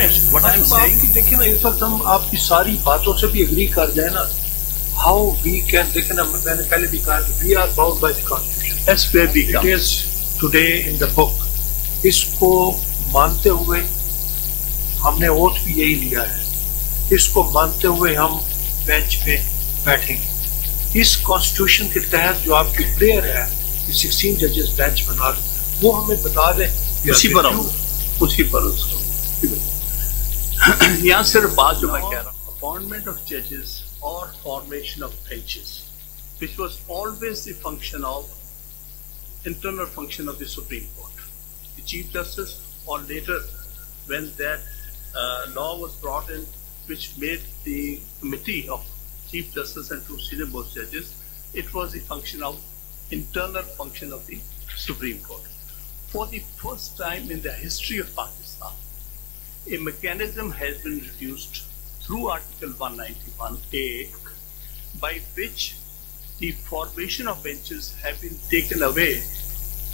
What I'm saying, देखिए ना इस वक्त हम आपकी सारी बातों से भी एग्री कर जाए ना, how we can, देखिए ना मैंने पहले भी कहा कि we are bound by the constitution. That's where we come. It is today in the book. इसको मानते हुए हमने ओथ भी यही लिया है, इसको मानते हुए हम बेंच पे बैठेंगे। इस कॉन्स्टिट्यूशन के तहत जो आपकी प्रेयर है कि 16 जजेस बेंच बना दें, वो हमें बता दें। उसी पर उसको यहाँ सिर्फ बात जो मैं कह रहा हूँ, अपॉइंटमेंट ऑफ जजेस और formation of benches, which was always the function of internal function of the Supreme Court. The Chief Justice, or later when that law was brought in, which made the committee of Chief Justice and 2 senior most judges, it was the function of internal function of the Supreme Court. For the first time in the history of Pakistan, a mechanism has been introduced through Article 191A, by which the formation of benches have been taken away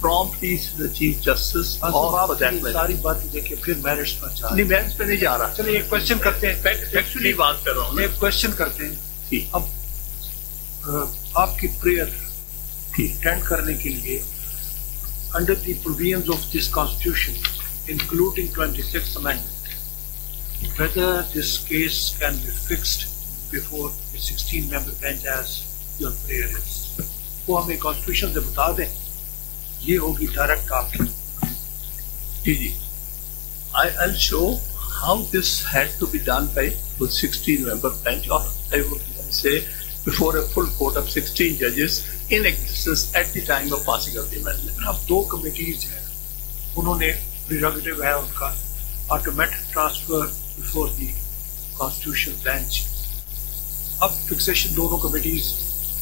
from the Chief Justice or for that matter. सारी बातें देखिए फिर merits पर जा नहीं, merits पे नहीं जा रहा। चलिए एक क्वेश्चन करते हैं, एक्चुअली बात कर रहा हूँ, एक क्वेश्चन करते हैं। अब आपकी प्रेयर अटेंड करने के लिए under the provisions of this constitution, including 26th amendment, whether this case can be fixed before a 16-member bench as your prayer is, वो हमें constitution से बता दें, ये होगी डायरेक्ट आपकी। जी, I'll show how this had to be done by a 16-member bench, or I would say before a full court of 16 judges in existence at the time of passing of the amendment. अब 2 committees हैं, उन्होंने प्रीरोगेटिव है उनका automatic transfer before the constitution bench. अब fixation दोनों committees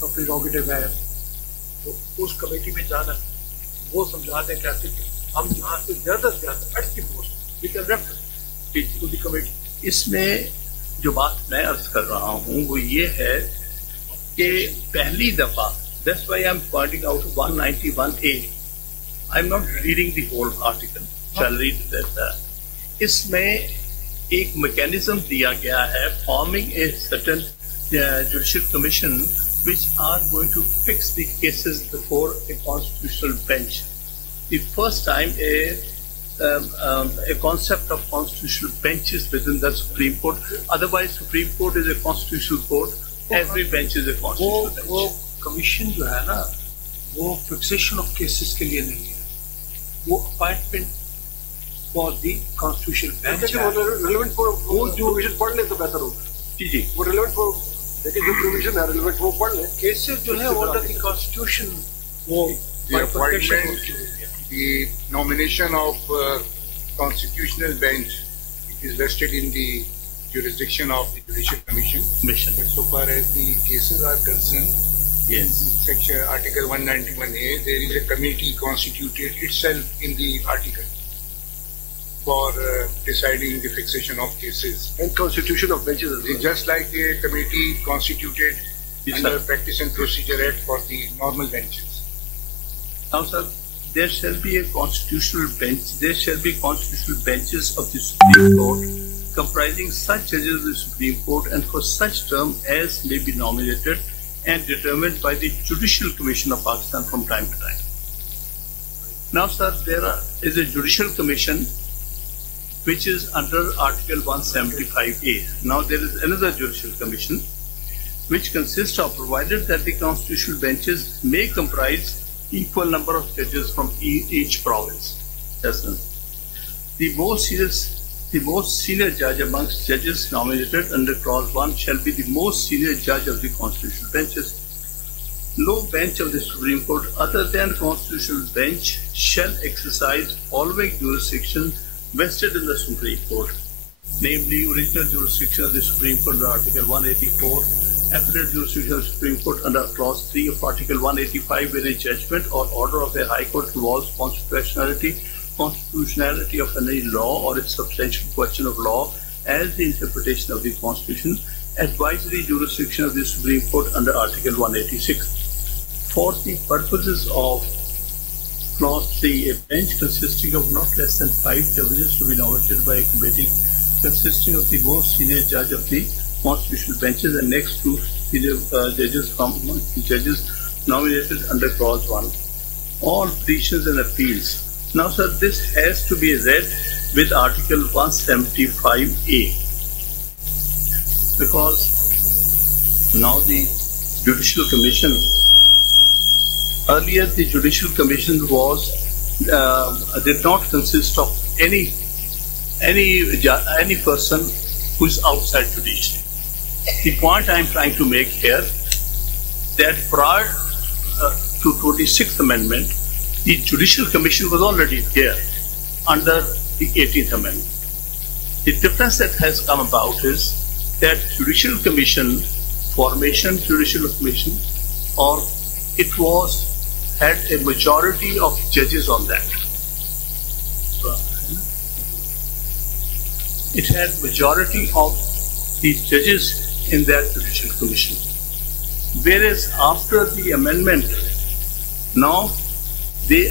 का प्रीरोगेटिव है, तो उस कमेटी में जाना, वो समझाते कहते कि हम यहाँ से ज्यादा से ज्यादा at the most we can refer to the committee. इसमें जो बात मैं अर्ज कर रहा हूँ वो ये है कि पहली दफा, that's why I'm pointing out 191A. I'm not reading the whole article. Shall read that. इसमें एक mechanism दिया गया है, forming a certain judicial commission which are going to fix the cases before a constitutional bench. The first time a concept of constitutional benches within the Supreme Court. Otherwise, Supreme Court is a constitutional court. Every bench is a constitutional bench. वो commission जो है ना, वो fixation of cases के लिए नहीं है, वो appointment for the constitution bench है। रिलेवेंट फॉर वो जो प्रोविजन पढ़ ले तो बेहतर होगा। जी, वो रिलेवेंट फॉर, देखिए जो प्रोविजन है रिलेवेंट वो पढ़ ले। केसेस जो है अंडर द कॉन्स्टिट्यूशन, वो the nomination of constitutional bench, it is vested in the jurisdiction of the Judicial Commission. But so far as the cases are concerned, yes, section Article 191A, there is a committee constituted itself in the article for deciding the fixation of cases. And constitution of benches as well. Just like a committee constituted under Practice and Procedure Act for the normal benches. Now, sir, there shall be a constitutional bench. There shall be constitutional benches of the Supreme Court comprising such judges of the Supreme Court and for such term as may be nominated and determined by the Judicial Commission of Pakistan from time to time. Now, sir, there is a Judicial Commission which is under Article 175A. Now, there is another Judicial Commission which consists of, provided that the constitutional benches may comprise equal number of judges from each province. Yes, the most senior judge amongst judges nominated under Clause 1 shall be the most senior judge of the constitutional benches. No bench of the Supreme Court other than constitutional bench shall exercise following jurisdiction vested in the Supreme Court, namely original jurisdiction of the Supreme Court under Article 184, appellate jurisdiction of the Supreme Court under Clause 3 of Article 185, where a judgment or order of a High Court involves constitutionality of any law or a substantial question of law as the interpretation of the Constitution, advisory jurisdiction of the Supreme Court under Article 186. For the purposes of Clause 3, a bench consisting of not less than 5 judges to be nominated by a committee consisting of the most senior judge of the constitutional benches and next two senior judges from the judges nominated under clause 1. All petitions and appeals. Now, sir, this has to be read with Article 175A, because now the Judicial Commission, earlier the Judicial Commission was did not consist of any person who is outside judiciary. The point I am trying to make here, that prior to 26th Amendment, the Judicial Commission was already there under the 18th Amendment. The difference that has come about is that Judicial Commission, formation Judicial Commission, or it had a majority of judges on that. It had majority of the judges in that Judicial Commission. Whereas after the amendment, now the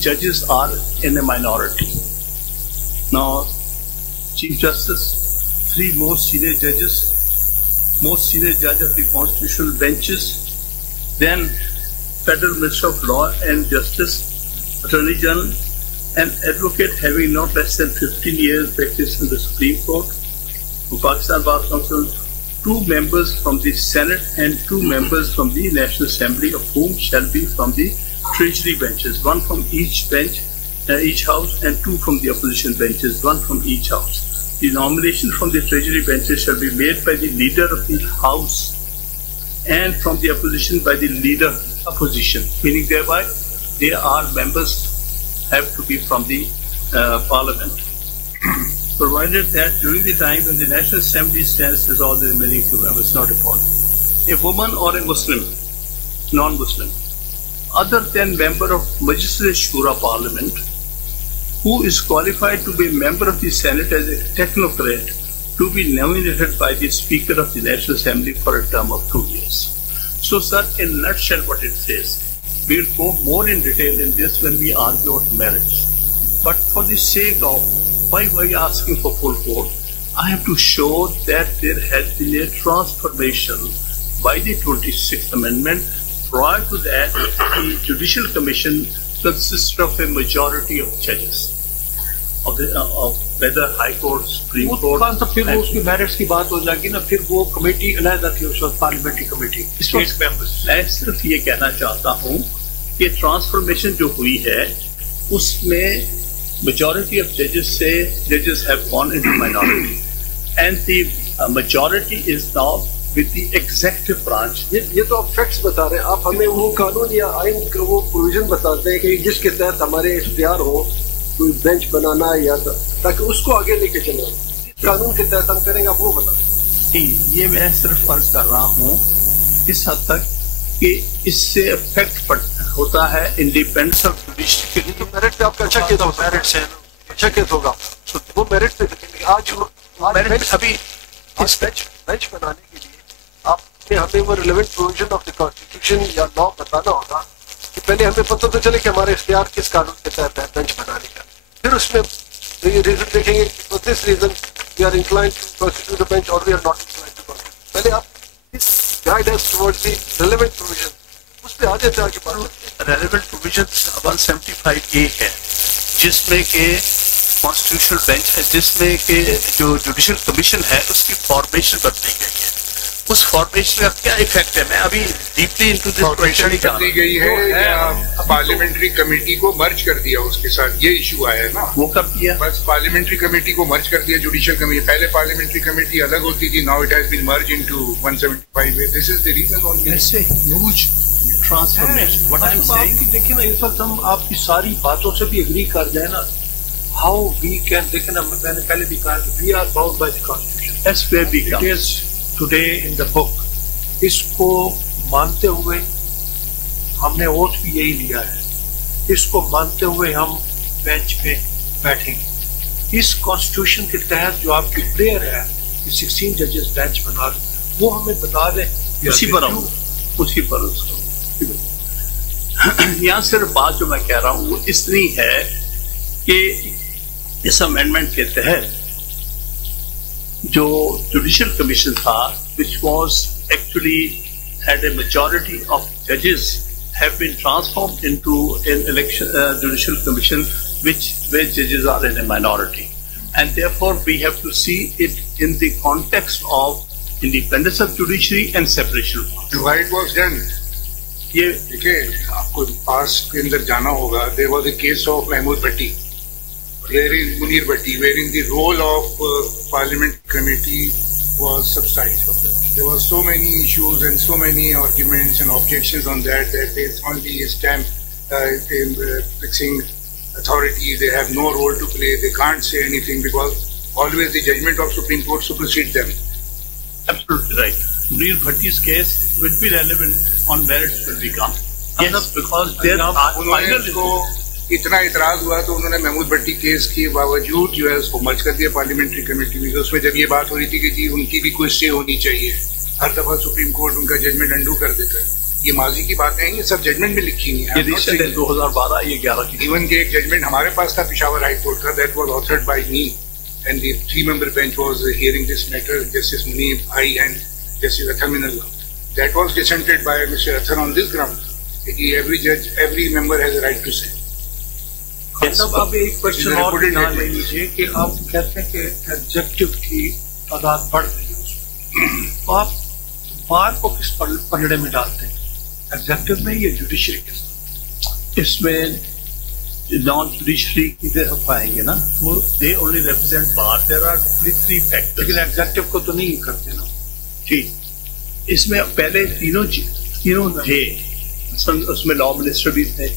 judges are in a minority. Now, Chief Justice, three most senior judge of the constitutional benches, then Federal Minister of Law and Justice, Attorney General, an advocate having not less than 15 years practice in the Supreme Court, Pakistan Bar Council, 2 members from the Senate and 2 members from the National Assembly, of whom shall be from the Treasury benches, 1 from each bench, each house, and 2 from the opposition benches, 1 from each house. The nomination from the Treasury benches shall be made by the leader of the House, and from the opposition by the leader opposition, meaning thereby they are members have to be from the Parliament. Provided that during the time when the National Assembly stands to resolve the remaining 2 members, not important, a woman or a Muslim, non-Muslim, other than member of Majlis Shura Parliament, who is qualified to be a member of the Senate as a technocrat, to be nominated by the Speaker of the National Assembly for a term of 2 years. So, sir, in a nutshell, what it says, we'll go more in detail in this when we argue about merits. But for the sake of why are you asking for full court, I have to show that there has been a transformation by the 26th Amendment. Prior to that, the Judicial Commission consisted of a majority of judges of whether High Court, Supreme Court. तो फिर उसकी merits की बात हो जाएगी ना, फिर वो कमेटी अलग थी, उस वक्त पार्लियामेंट्री कमेटी, स्टेट मेंबर्स। मैं सिर्फ ये कहना चाहता हूँ कि ट्रांसफॉर्मेशन जो हुई है उसमें majority of judges have gone into minority, and the majority is now with the executive branch. ये तो आप फैक्ट्स बता रहे हैं, आप हमें वो कानून या आइन का वो प्रोविजन बताते हैं कि जिसके तहत हमारे इख्तियार हो कोई बेंच बनाना या ताकि उसको आगे लेके चले, कानून के तहत हम करेंगे, आप वो बताएं। ये मैं सिर्फ फर्ज कर रहा हूँ इस हद तक कि इससे इफेक्ट होता है इंडिपेंडेंस ऑफ जुडिशरी के लिए। तो मेरिट पे आपका अच्छा केस होगा, मेरिट से अच्छा केस होगा, वो मेरिट पे आज अभी बेंच बनाने के लिए आपने हमें वो relevant provision of the constitution या लॉ बताना होगा कि पहले हमें पता तो चले कि हमारे इख्तियार किस कानून के तहत है बेंच बनाने का, फिर उसमें ये रीजन देखेंगे for this reason we are inclined to constitute a bench और we are not inclined to constitute. पहले आप guide us towards the relevant provision, उस पे आ जाते आगे बात। रेलेवेंट प्रोविजन 175A है जिसमें के कॉन्स्टिट्यूशनल बेंच है, जिसमें के जो जुडिशियल कमीशन है उसकी फॉर्मेशन बदली गई है। उस फॉर्मेशन का क्या इफेक्ट है, मैं अभी डीपली इनटू दिस क्वेश्चन नहीं जा रहा। दी गई है या पार्लियामेंट्री कमेटी को मर्ज कर दिया उसके साथ, ये इशू आया है ना। वो कब किया? बस पार्लियामेंट्री कमेटी को मर्ज कर दिया जुडिशियल कमेटी। पहले पार्लियामेंट्री कमेटी अलग होती थी, now it has been merge into 175A। This is the reason only. ऐसे huge transformation. What I am saying, देखिए ना, इस वक्त हम आपकी सारी बातों से भी एग्री कर जाए ना, हाउ वी कैन, देखिए ना, मैंने पहले भी कहा we are bound by the constitution, that's where we come. It is today in the book. इसको मानते हुए हमने ओथ भी यही लिया है, इसको मानते हुए हम बेंच पे बैठेंगे। इस कॉन्स्टिट्यूशन के तहत जो आपकी प्रेयर है कि 16 जजेस बेंच बना दें, वो हमें बता दें, उसी पर उसको यहाँ सिर्फ बात जो मैं कह रहा हूँ वो इतनी है कि इस अमेंडमेंट के तहत जो जुडिशियल कमीशन था, which was actually had a majority of judges, have been transformed into an election judicial commission where judges are in a minority, and therefore we have to see it in the context of independence of judiciary and separation of powers. Why it was done? ये देखिए, आपको पास के अंदर जाना होगा. There was a case of Mahmood Bhatti, wherein Munir Bhatti, wherein the role of Parliament Committee was subsided. There were so many issues and so many arguments and objections on that it's only a stamp fixing authority. They have no role to play. They can't say anything because always the judgment of Supreme Court supersedes them. Absolutely right. Munir Bhatti's case will be relevant on merits will become. Yes, because there are final. इतना इतराज हुआ तो उन्होंने महमूद भट्टी case के बावजूद जो है उसको मर्ज कर दिया पार्लियामेंट्री कमेटी में. उसमें जब ये बात हो रही थी कि जी उनकी भी कोई स्टे होनी चाहिए, हर दफा सुप्रीम कोर्ट उनका जजमेंट अंडू कर देता है. ये माजी की बातें हैं, ये सब जजमेंट में लिखी हुई है. 2012 ये 11 की इवन के एक जजमेंट हमारे पास था पिशावर हाई कोर्ट का, that was authored bye me and the 3-member bench was hearing this matter, Justice Munib, I and Justice Athar Minallah. That was dissented by Mr. Athar on this ground कि every judge, every member has a right to say. अब आप एक question और ध्यान ले लीजिए कि आप कहते हैं कि एग्जेक्टिव की तादाद बढ़ रही है उसमें, तो आप बार को किस पलड़े में डालते हैं, एग्जेक्टिव में या जुडिशरी के साथ? इसमें नॉन जुडिशरी किधर हम पाएंगे ना, वो they only represent bar. There are 3 factors. लेकिन एग्जेक्टिव को तो नहीं करते ना. ठीक, इसमें पहले तीनों थे. उसमें लॉ मिनिस्टर भी थे,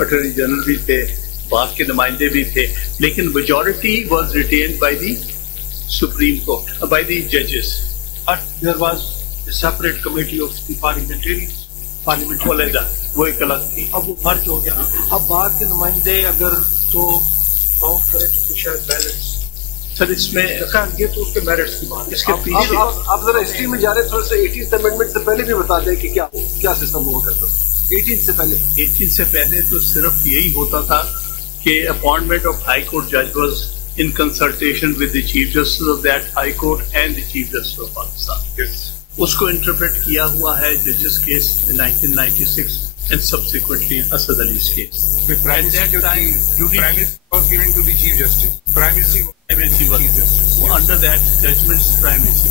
अटॉर्नी जनरल भी थे, बार के नुमाइंदे भी थे, लेकिन majority was retained by the supreme court, by the जजेस. But there was a separate committee of the parliamentarians, parliament बोलेगा वो एक अलग थी. अब वो मर्ज हो गया. अब बार के नुमाइंदे अगर तो काउंट करें तो शायद बैलेंस. सर इसमें ये तो उसके मेरिट्स की बात है. इसके पीछे आप जरा हिस्ट्री में जा रहे हैं, थोड़ा सा 18th अमेंडमेंट से पहले भी बता दें कि क्या सिस्टम हुआ करता था. 18th से पहले तो सिर्फ यही होता था कि अपॉइंटमेंट ऑफ हाई कोर्ट जज was in consultation with the chief justice of that high court and the chief justice of Pakistan. उसको इंटरप्रेट किया हुआ है जजेस case in 1996 and subsequently Asad अली's case. Primacy was given to the chief justice. Primacy was Under that judgment's primacy.